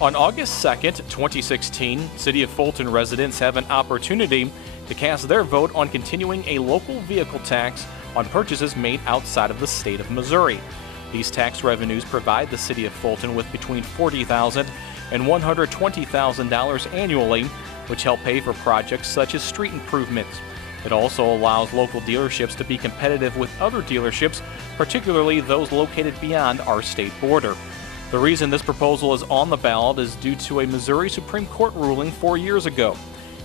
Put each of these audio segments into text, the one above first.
On August 2nd, 2016, City of Fulton residents have an opportunity to cast their vote on continuing a local vehicle tax on purchases made outside of the state of Missouri. These tax revenues provide the City of Fulton with between $40,000 and $120,000 annually, which help pay for projects such as street improvements. It also allows local dealerships to be competitive with other dealerships, particularly those located beyond our state border. The reason this proposal is on the ballot is due to a Missouri Supreme Court ruling 4 years ago.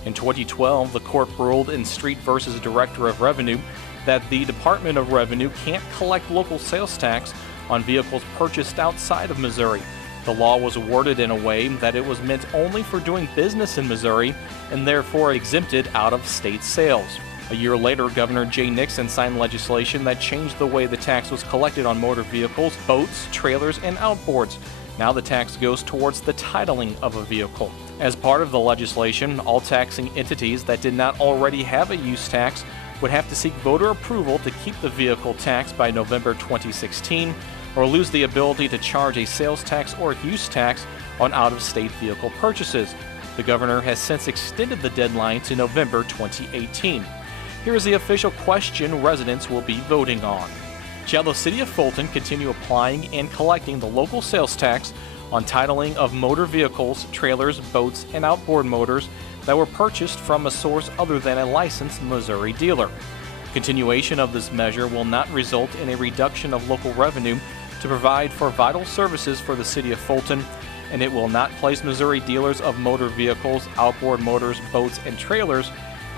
In 2012, the court ruled in Street versus Director of Revenue that the Department of Revenue can't collect local sales tax on vehicles purchased outside of Missouri. The law was worded in a way that it was meant only for doing business in Missouri and therefore exempted out-of-state sales. A year later, Governor Jay Nixon signed legislation that changed the way the tax was collected on motor vehicles, boats, trailers, and outboards. Now the tax goes towards the titling of a vehicle. As part of the legislation, all taxing entities that did not already have a use tax would have to seek voter approval to keep the vehicle tax by November 2016, or lose the ability to charge a sales tax or use tax on out-of-state vehicle purchases. The governor has since extended the deadline to November 2018. Here is the official question residents will be voting on. Shall the City of Fulton continue applying and collecting the local sales tax on titling of motor vehicles, trailers, boats, and outboard motors that were purchased from a source other than a licensed Missouri dealer? Continuation of this measure will not result in a reduction of local revenue to provide for vital services for the City of Fulton, and it will not place Missouri dealers of motor vehicles, outboard motors, boats, and trailers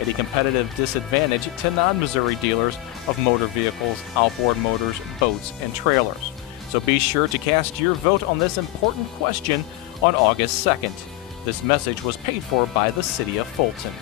at a competitive disadvantage to non-Missouri dealers of motor vehicles, outboard motors, boats, and trailers. So be sure to cast your vote on this important question on August 2nd. This message was paid for by the City of Fulton.